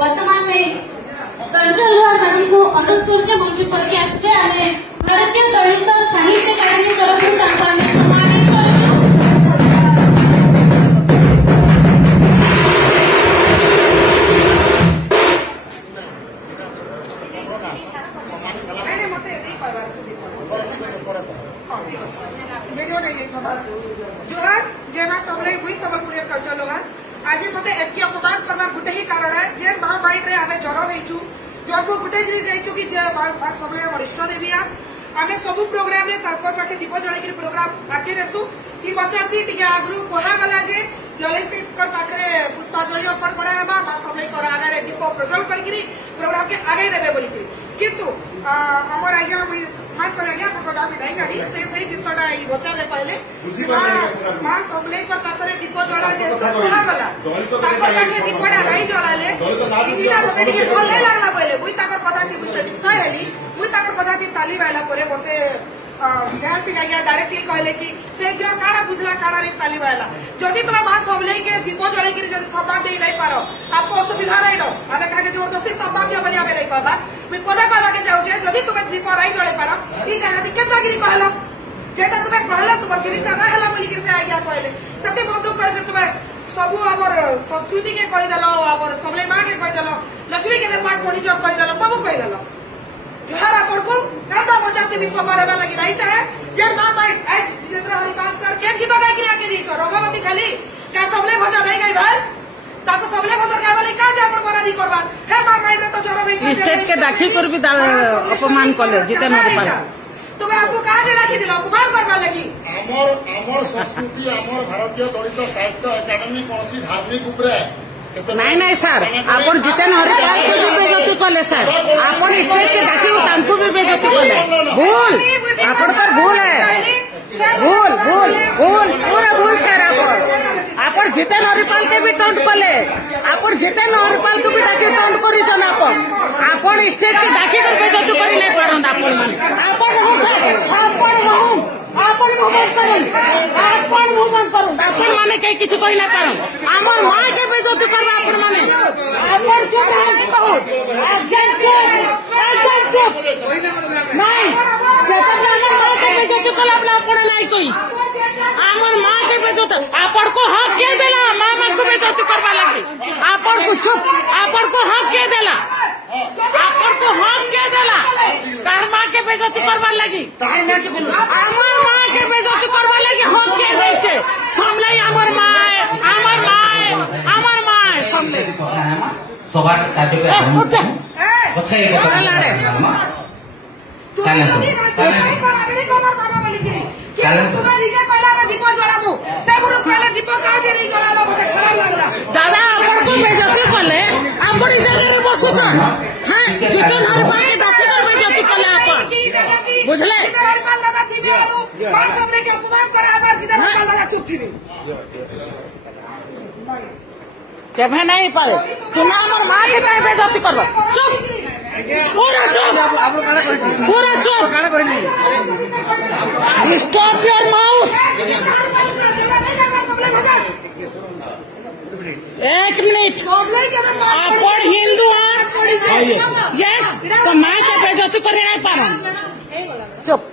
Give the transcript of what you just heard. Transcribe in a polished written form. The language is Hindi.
वर्तमान में कंचन मैडम को अनुरोध कर मंच पर के आसबे आमे भारतीय दलित साहित्य अकादमी तरफ सम्मानित जोहार जे मैं सब हुई संबलपुर कल्चर लोग आज मत एति अपमान करवार गोटे ही कारण है जे माँ माइंड रे आमे जर होइछु जब गोटे जिनिस जाइछु कि जे सब वरिष्ठ देवी आमे सबु प्रोग्राम रे तापर पाखे दीप जळै प्रोग्राम आगे रेसु कि बचती टिके आगरु कोहा गला जे ललित सिंह पाखे पुष्पांजलि अर्पण कराबा माँ सब कर आगे दीप प्रज्वल करके प्रोग्राम के आगे देवे बोलिकी किंतु हमर आज्ञा मां कर आज्ञा तक दाबी नहीं गाड़ी से सही जिसटा ई बच्चा रे पहले मां सबले कर पाखरे दीप जळा जे कोहा गला तापर पाखे दीपडा नहीं जळाले इना बसे के भले लागला पहले मुई ताकर कथा की सैटिस्फाई हेली मुई ताकर कथा की ताली बायला परे मते ध्यान से आज्ञा डायरेक्टली कहले कि से जो काड़ा बुझला काड़ा रे ताली बायला जदि तोरा मां सबले के दीप जळै के जदि संवाद दे नहीं पारो आपको असुविधा नहीं नो आमे कागे जबरदस्ती संवाद दिया बलिया में नहीं कहबा मुई पदा कहबा के जाऊ जे जदि तुमे दीप नहीं जळै पारो ई जगह केतागिरी कहलो जेटा तुमे कहलो तुम जिनिस ना हला बोली के से आज्ञा कहले सते बंधु कर तुमे सबु हमर संस्कृति के कहि देलो हमर सबले मां के कहि देलो लक्ष्मी के निर्माण कोनी जब कहि देलो सबु कहि देलो जोहार आपण को गाता बजाते विश्व मारे वाला की नहीं चाहे जे मां माइंड आज जितेंद्र हरिपाल सर के गीत गाई के आके दी तो रघुवती खाली का सबले भजन नहीं गाई भाई ताको सबले भजन गाय वाले का जे आपण बरादी करबा हे मां माइंड रे तो जरो में स्टेट के दाखी कर भी अपमान कले जितेंद्र हरिपाल तुम्हें आपको कहा जे राखी दिलो अपमान करबा लगी हमर संस्कृति हमर भारतीय दलित साहित्य एकेडमी कोनसी धार्मिक उपरे नहीं नहीं सर आप जितेंद्र हरिपाल को भी बेइज्जती कले सर आप स्टेज के दाखिल तांको भी बेइज्जती कले भूल आपन भूल है भूल भूल भूल पूरा भूल सर आप जितेंद्र हरिपाल के भी टोंट कले आप जितेंद्र हरिपाल को भी डाकी टोंट करी जन आप स्टेज के दाखिल कर बेइज्जती करी नहीं पारन आपण माने आपण माने कई किछ कहि ना पारन हमर मां के बेइज्जती करबा आपण माने आपण चुप रहत बहुत चुप नहीं जेतब हमर मां के बेइज्जती कला आपण नहीं कोई हमर मां के बेइज्जती आपण को हक के देला मां को बेइज्जती करबा लागी आपण को चुप आपण को हक के देला आपण को हक के देला तार मां के बेइज्जती करबा लागी हमर मां के बेइज्जती करबा लागी हक के दै छै समलाई हमर मां समले सभार कार्यक्रम अच्छा एक दादा आपको बेइज्जती कले आपण जगह बसुछन हां जितेंद्र हरिपाल के डाकी कर बेइज्जती कले आपण बुझले मां सबले के अपमान करे आबार जितेंद्र हरिपाल दादा चुप थी केभे नहीं पारे तुम हमर मां के काहे बेइज्जती करबा चुप पूरा चुप स्टॉप योर माउथ एक मिनट आप हिंदू यस तो मां के बेइज्जती करे नहीं पारन चुप